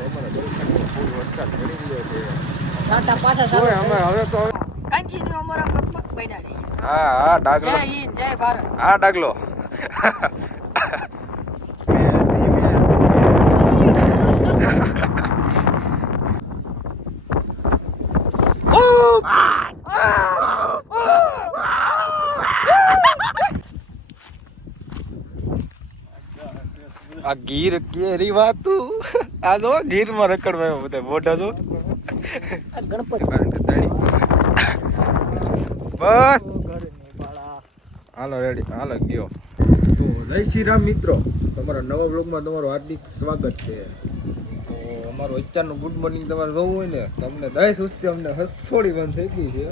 વરસાદ પડી રહ્યો છે. સાટા પાછા હવે તો કન્ટિન્યુ અમારા લગભગ બન્યા છે. હા ડાગલો. જય હિન્દ જય ભારત. હા ડાગલો. આ ગીર કેરી વાતું આ જો ગીર માં રખડવા બધા મોઢા તો આ ગણપતિ બસ હાલો રેડી હાલો ગયો. તો જય શ્રી રામ મિત્રો, તમારા નવા બ્લોગમાં તમારું હાર્દિક સ્વાગત છે. તો અમારું અત્યારનું ગુડ મોર્નિંગ તમારે જોવું હોય ને તમને 10 સુધી અમને હસોડી બંધ થઈ ગઈ છે.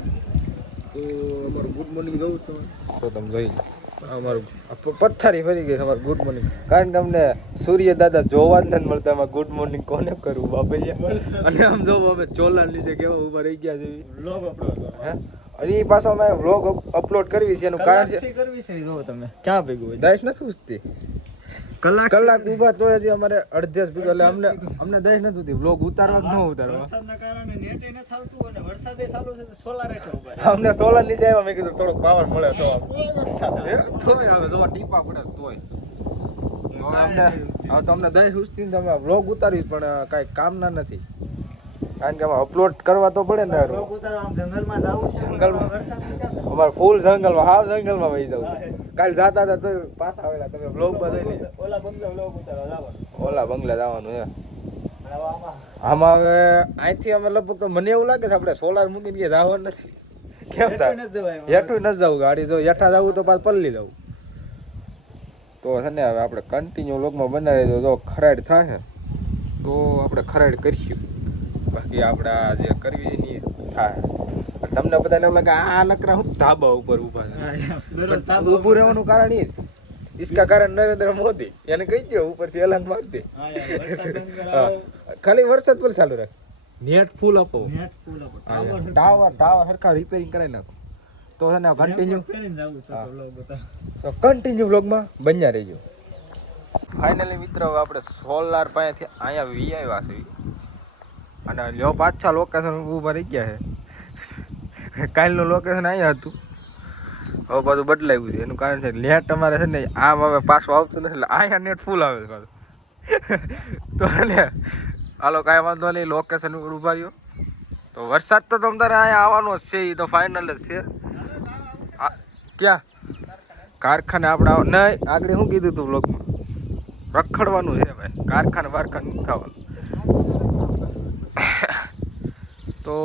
તો અમારું ગુડ મોર્નિંગ જોવું તમે તો તમે જોઈ લો. અમારું પથ્થારી ફરી ગઈ અમારું ગુડ મોર્નિંગ, કારણ કે અમને સૂર્ય દાદા જોવા જ નથી મળતા. અમારે ગુડ મોર્નિંગ કોને કરવું બાપૈયા? અને આમ જો અમે ચોલા નીચે કેવા ઉભા રહી ગયા છે. વ્લોગ અપલોડ અને એ પાછો અમે વ્લોગ અપલોડ કરવી છે એનું કારણ છે કરવી છે. જો તમે ક્યાં ભેગું હોય 10 નથી ઉસતી કલાક ઉભા તો હજી અમારે અડધે જ ભેગું, એટલે અમને 10 નથી ઉતી વ્લોગ ઉતારવા કે ન ઉતારવા. વરસાદના કારણે નેટ એ નથી આવતું અને વરસાદે ચાલુ છે, સોલાર એ ઉભા અમને સોલાર નીચે આવ્યા. મેં કીધું થોડોક પાવર મળે તો તોય આવે જો ટીપા પડે તોય અમને 10 ઉસતી તમે વ્લોગ ઉતારવી પણ કાંઈ કામના નથી, કારણ કે આમાં અપલોડ કરવા તો પડે ને. જંગલમાં અમારે ફૂલ જંગલમાં હાવ જંગલમાં વહી જવું. કાલે જાતા હતા તો પાછા આવેલા તમે બ્લોગમાં જોઈ લીધા. ઓલા બંગલા જવાનું છે આમાં. હવે અહીંથી અમે લગભગ તો મને એવું લાગે છે આપણે સોલાર મૂકીને ગયા જવાનું નથી. કેમ થાય હેઠું નથી જવું ગાડી, જો હેઠા જવું તો પાછું પલ્લી જવું. તો છે ને હવે આપણે કન્ટિન્યુ બ્લોગમાં બનાવી દો. જો ખરાડ થાય તો આપણે ખરાડ કરીશું, બાકી આપણે આ જે કરવી એની થાય. તમને બધાને એમ લાગે આ નકરા હું ધાબા ઉપર ઉભા છે. ઊભું રહેવાનું કારણ એ જ इसका कारण नरेंद्र मोदी એને કહી દો ઉપરથી એલાન માર દે. ખાલી વરસાદ પર ચાલુ રાખ, નેટ ફૂલ આપો, ટાવર સરખા રિપેરિંગ કરાવી નાખો. તો છે ને કન્ટિન્યુ વ્લોગમાં બન્યા રહેજો. ફાઇનલી મિત્રો હવે આપણે સોલાર પાસેથી અહીંયા વી આવ્યા છે અને લ્યો પાછા લોકેશન ઊભા રહી ગયા છે. કાલનું લોકેશન અહીંયા હતું, હવે પાછું બદલાવ્યું છે. એનું કારણ છે નેટ અમારે છે ને આમ હવે પાછું આવતું નથી, એટલે અહીંયા નેટ ફૂલ આવે છે પાછું. તો ને હાલો કાંઈ વાંધો નહીં, લોકેશન ઉપર ઊભા રહ્યો. તો વરસાદ તો તમારે અહીંયા આવવાનો જ છે, એ તો ફાઇનલ જ છે. ક્યાં કારખાને આપણે નહીં આગળ શું કીધું તું બ્લોગમાં રખડવાનું છે ભાઈ, કારખાને બારખાને નથી થવાનું. તો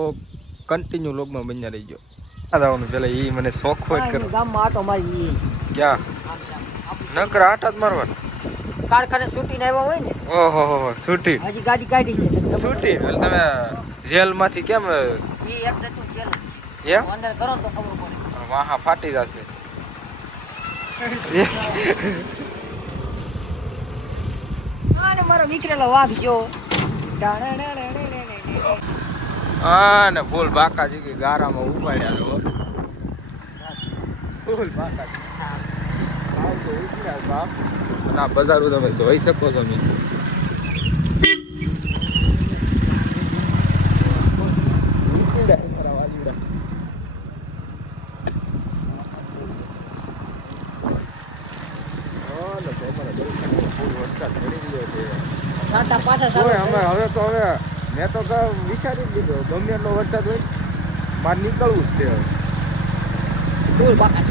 કન્ટિન્યુ બ્લોગમાં બન્યા રહી ગયો. જવાનું પેલા એ મને શોખ હોય કરે ગામમાં આટો મારી. ક્યાં નકર આટા જ મારવાના કારખાને છૂટીને આવ્યા હોય ને. ઓહો છૂટી હજી ગાડી કાઢી છે છૂટી. એટલે તમે જેલમાંથી કેમ ઈ એક જતું જેલ એમ અંદર કરો તો ખબર પડે. વાહા ફાટી જશે. આને મારો વિકરેલો વાઘ જો. હા ને ફૂલ બાકાજી કે ગારામાં ઉપાડ્યા તો ફૂલ બાકાજી ભાવ તો ઉતર્યા બાપ. અને આ બજારો તમે જોઈ શકો છો તમે. વરસાદ પડી રહ્યો છે. સાટા પાછા હવે તો મેં તો વિચારી જ લીધો ગમે એટલો વરસાદ હોય મારે નીકળવું જ છે. ફૂલ બાકા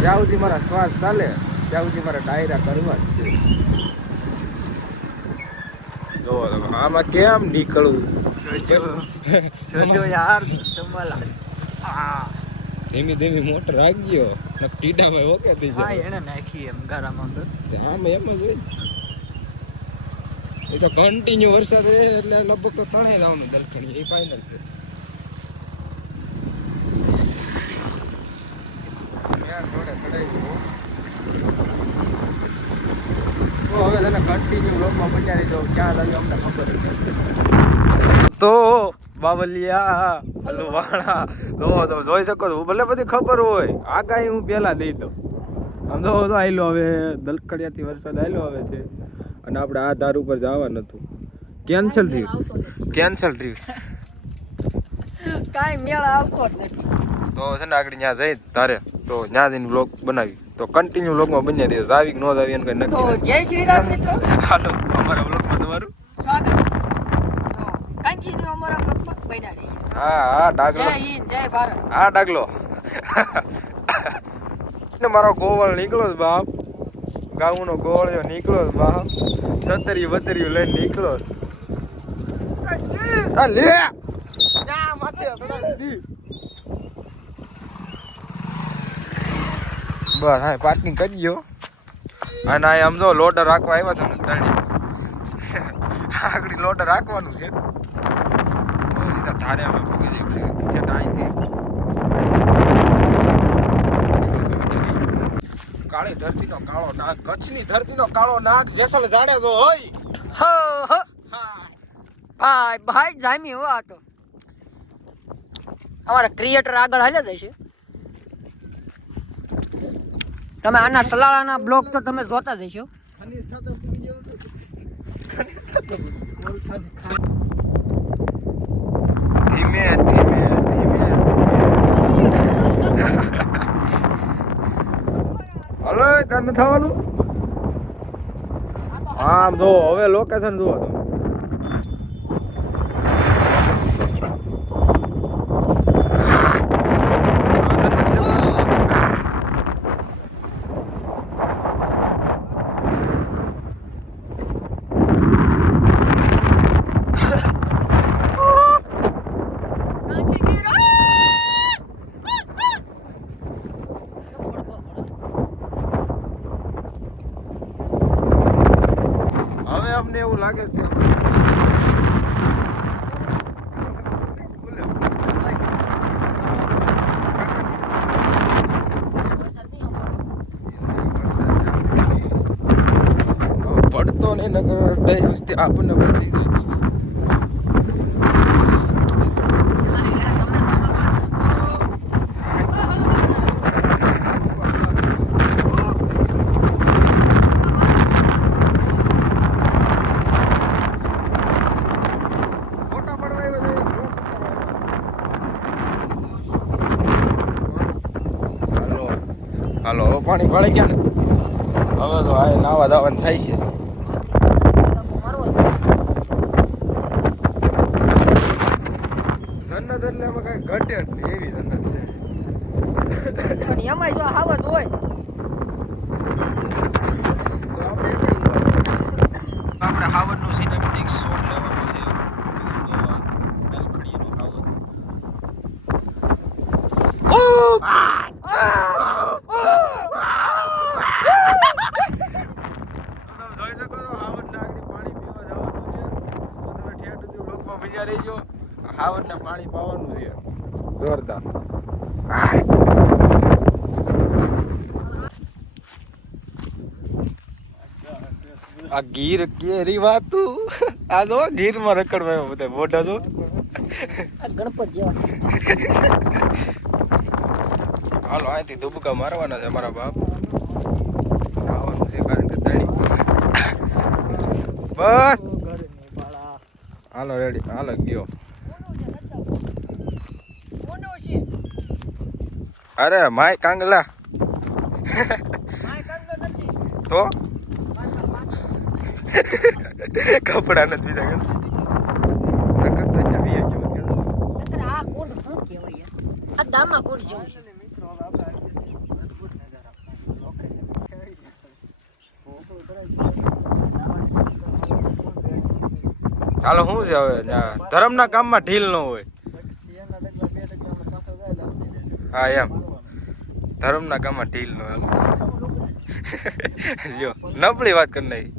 જ્યાં સુધી મારા શ્વાસ ચાલે ત્યાં સુધી મારે ડાયરા કરવા જ છે. જો આમાં કેમ નીકળવું યાર. ધીમી ધીમી મોટર રાખજો ટીડામાં ઓકે થઈ જાય. એને નાખી એમ ગારામાં આમ એમ જ હોય. એ તો કન્ટિન્યુ વરસાદ રહે એટલે લગભગ તો તણે જવાનું દરખણી એ ફાઇનલ છે. હવે તને કન્ટિન્યુ લોકમાં બચારી દો ક્યાં લાગ્યો અમને ખબર તો બાવલિયા હલવાણા તો તમે જોઈ શકો છો. ભલે બધી ખબર હોય આગાહી હું પહેલા દઈ દઉં. આમ તો આયલો હવે દલકડિયાથી વરસાદ આયલો આવે છે અને આપણે આ ધાર ઉપર જવાનું હતું કેન્સલ કાંઈ થયું મેળ આવતો નથી. કેન્સલ થયું કાંઈ મેળ આવતો જ નથી. તો છે ને આગળ ત્યાં જઈ તારે તો ત્યાં જઈને વ્લોગ બનાવી તો કન્ટિન્યુ વ્લોગમાં બન્યા રહીએ આવી કે ન આવી એને કઈ તો નક્કી નથી. જય શ્રી રામ મિત્રો, હાલો અમારા વ્લોગમાં તમારું સ્વાગત છે. તો કન્ટિન્યુ અમારા બ્લોગમાં બન્યા રહીએ. હા ડાગલો જય હિન્દ, જય ભારત. હા ડાગલો ને મારો ગોવળ નીકળો જ બાપ ગાઉનો ગોવળિયો નીકળો જ બાપ સતરિયું બતરિયું લઈને નીકળો જ. આ લે જા માથે અથડાવી દી. બસ હા પાર્કિંગ કરી ગયો અને આ આમ જો લોડર રાખવા આવ્યા છે ને તણી આગળ લોડર રાખવાનું છે તો સીધા ધારે અમે ભૂગી જઈએ અહીંથી કાળી ધરતીનો કાળો નાગ કચ્છની ધરતીનો કાળો નાગ જેસલ જાડે તો હોય હો હો. ભાઈ ભાઈ જામી હો આ તો. અમારા ક્રિએટર આગળ હાલ્યા જશે. તમે આના સલાળાના બ્લોગ તો તમે જોતા જ હશો. ખનીજ ખાતર પૂરી જેવું ખનીજ ખાતર ધીમે ધીમે ધીમે હલો તને થવાનું આમ જો હવે લોકેશન જુઓ તમે હવે અમને એવું લાગે છે કે પડતો ને નગર દઈ હસ્તી આપણને બધી જાય ફોટા પડવા આવ્યા છે બ્લોક હાલો હાલો હવે પાણી ભળી ગયા ને હવે તો આ નાવા દાવાનું થાય છે જન્નત એટલે એમાં કઈ ઘટે જ નહીં એવી જન્નત છે પણ એમાંય જો હાવત હોય તો આપણે હાવરનું સિનેમેટિક શોટ લેવાનું છે તો તલખડીનું હાવર જોઈ શકો છો હાવરના આગળ પાણી પીવા જવાનું છે તો તમે ઠેઠ સુધી બ્લોકમાં ભીજા રહીજો હાવરને પાણી પાવાનું છે જોરદાર આ ગીર કેરી વાતું આ જો ગીરમાં રખડવા આવ્યા બધા મોઢા તો આ ગણપત જેવા. હાલો અહીંથી ધુબકા મારવાના છે અમારા બાપ ખાવાનું છે કારણ કે દાણી બસ હાલો રેડી હાલો ગયો અરે માય કાંગલા તો કપડા નથી બીજા કે આ કોણ શું કહેવાય આ દામા કોણ જેવું છે. હાલો શું છે હવે ધર્મના કામમાં ઢીલ ન હોય હા એમ ધર્મના કામમાં ઢીલ ન હોય લ્યો નબળી વાત કરી નાખી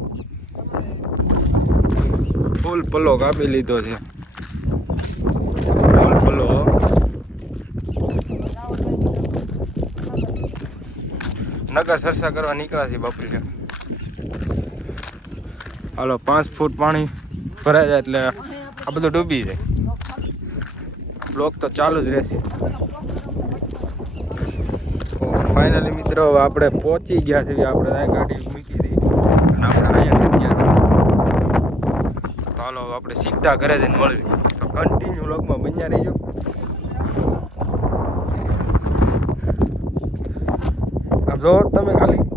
ફૂલ પલ્લો કાપી લીધો છે ફૂલ પલ્લો નગર સરસા કરવા નીકળ્યા છે બાપરી હાલો 5 ફૂટ પાણી ભરાઈ જાય એટલે આ બધું ડૂબી જાય બ્લોક તો ચાલુ જ રહેશે ફાઇનલી મિત્રો આપણે પહોંચી ગયા છીએ આપણે આ ગાડી મૂકી હતી અને આપણે અહીંયા ગયા તો હાલો આપણે સીધા ઘરે જઈને મળવી. તો કન્ટિન્યુ વ્લોગમાં બન્યા રહીજો. આમ જો તમે ખાલી